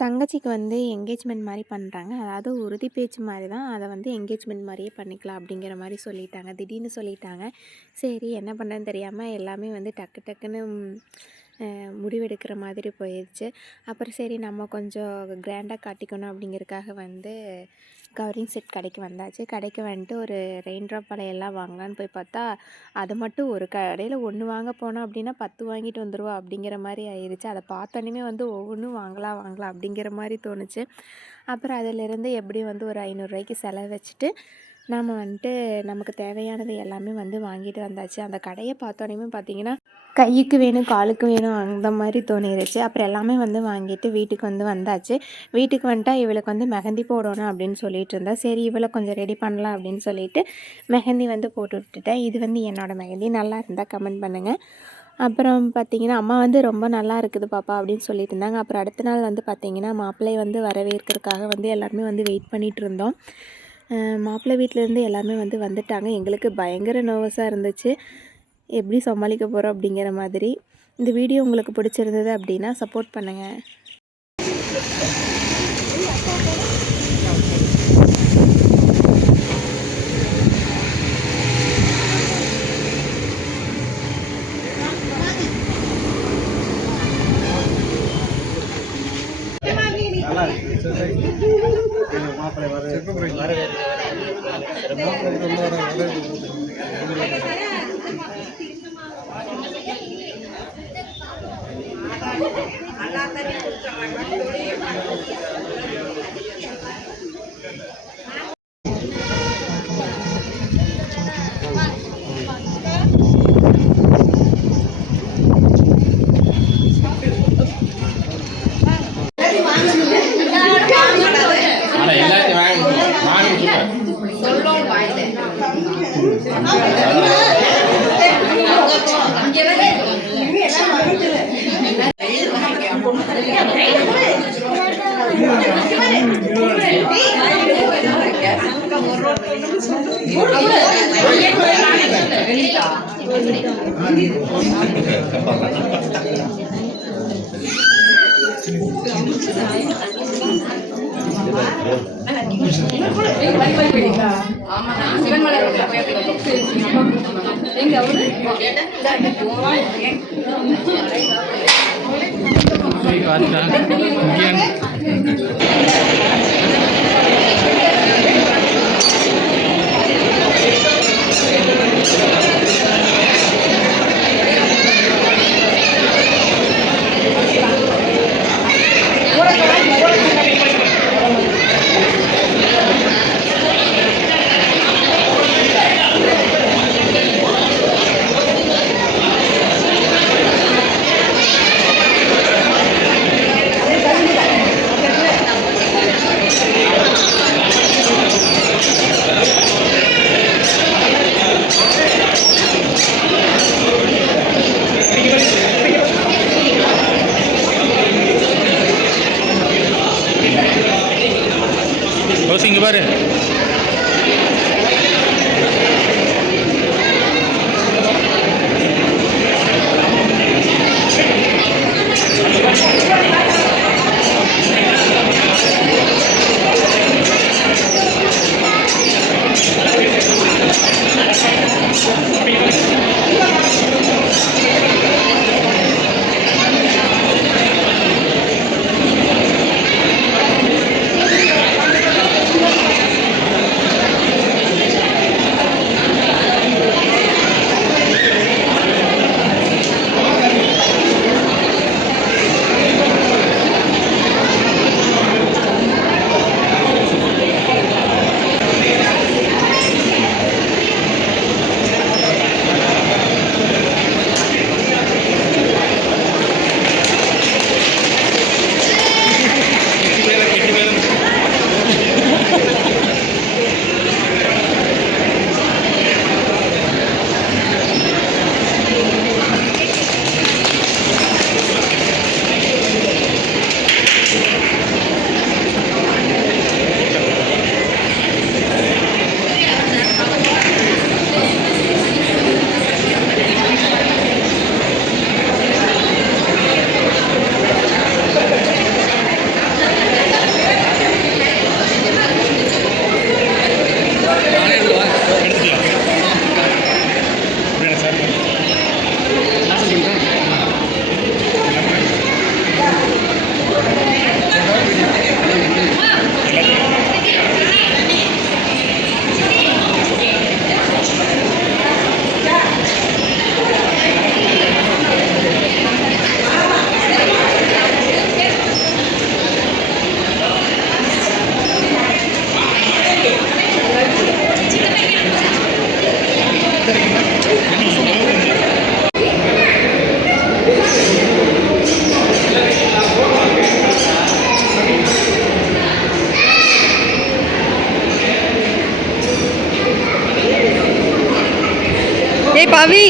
தங்கச்சிக்கு வந்து என்கேஜ்மெண்ட் மாரி பண்றாங்க. அதாவது உறுதி பேச்சு மாரி தான். அத வந்து என்கேஜ்மெண்ட் மாரியே பண்ணிக்கலாம் அப்படிங்கிற மாரி சொல்லிட்டாங்க. திடீர்னு சொல்லிட்டாங்க. சரி என்ன பண்ணுறதுன்னு தெரியாம எல்லாமே வந்து டக்கு டக்குன்னு முடிவெடுக்கிற மாதிரி போயிடுச்சு. அப்புறம் சரி நம்ம கொஞ்சம் கிராண்டா காட்டிக்கணும் அப்படிங்கிறதுக்காக வந்து கவரிங் செட் கடைக்கு வந்தாச்சு. கடைக்கு வந்துட்டு ஒரு ரெயின் ட்ராப் வளையல்லாம் வாங்கலான்னு போய் பார்த்தா, அது மட்டும் ஒரு கடையில் 1 வாங்க போனோம் அப்படின்னா 10 வாங்கிட்டு வந்துருவா அப்படிங்கிற மாரி ஆயிருச்சு. அத பார்த்தோனேமே வந்து ஒவ்வொன்னும் வாங்கலாம் வாங்கலாம் அப்படிங்கிற மாரி தோணுச்சு. அப்புறம் அதிலேருந்து எப்படியும் வந்து ஒரு ரூ. 500 செலவு வச்சுட்டு, நாம வந்துட்டு நமக்கு தேவையானது எல்லாமே வந்து வாங்கிட்டு வந்தாச்சு. அந்த கடைய பார்த்தோனேமே பார்த்தீங்கன்னா, கைக்கு வேணும், காலுக்கு வேணும் அந்த மாரி தோணிருச்சு. அப்புறம் எல்லாமே வந்து வாங்கிட்டு வீட்டுக்கு வந்து வந்தாச்சு. வீட்டுக்கு வந்துட்டா இவளுக்கு வந்து மெஹந்தி போடணும் அப்படின்னு சொல்லிட்டு இருந்தா. சரி இவள கொஞ்சம் ரெடி பண்ணலாம் அப்படின்னு சொல்லிட்டு மெஹந்தி வந்து போட்டு விட்டுட்டேன். இது வந்து என்னோட மெஹந்தி. நல்லா இருந்தால் கமெண்ட் பண்ணுங்கள். அப்புறம் பார்த்தீங்கன்னா, அம்மா வந்து ரொம்ப நல்லா இருக்குது பாப்பா அப்படின்னு சொல்லிட்டு இருந்தாங்க. அப்புறம் அடுத்த நாள் வந்து பார்த்தீங்கன்னா, மாப்பிள்ளைய வந்து வரவேற்கிறதுக்காக வந்து எல்லாருமே வந்து வெயிட் பண்ணிட்டு இருந்தோம். மாப்பிள்ளை வீட்டிலேருந்து எல்லாமே வந்து வந்துட்டாங்க. எங்களுக்கு பயங்கர நர்வஸாக இருந்துச்சு. எப்படி சமாளிக்க போகிறோம் அப்படிங்கிற மாதிரி. இந்த வீடியோ உங்களுக்கு பிடிச்சிருந்தது அப்படின்னா சப்போர்ட் பண்ணுங்கள். இங்க பாரு. பவி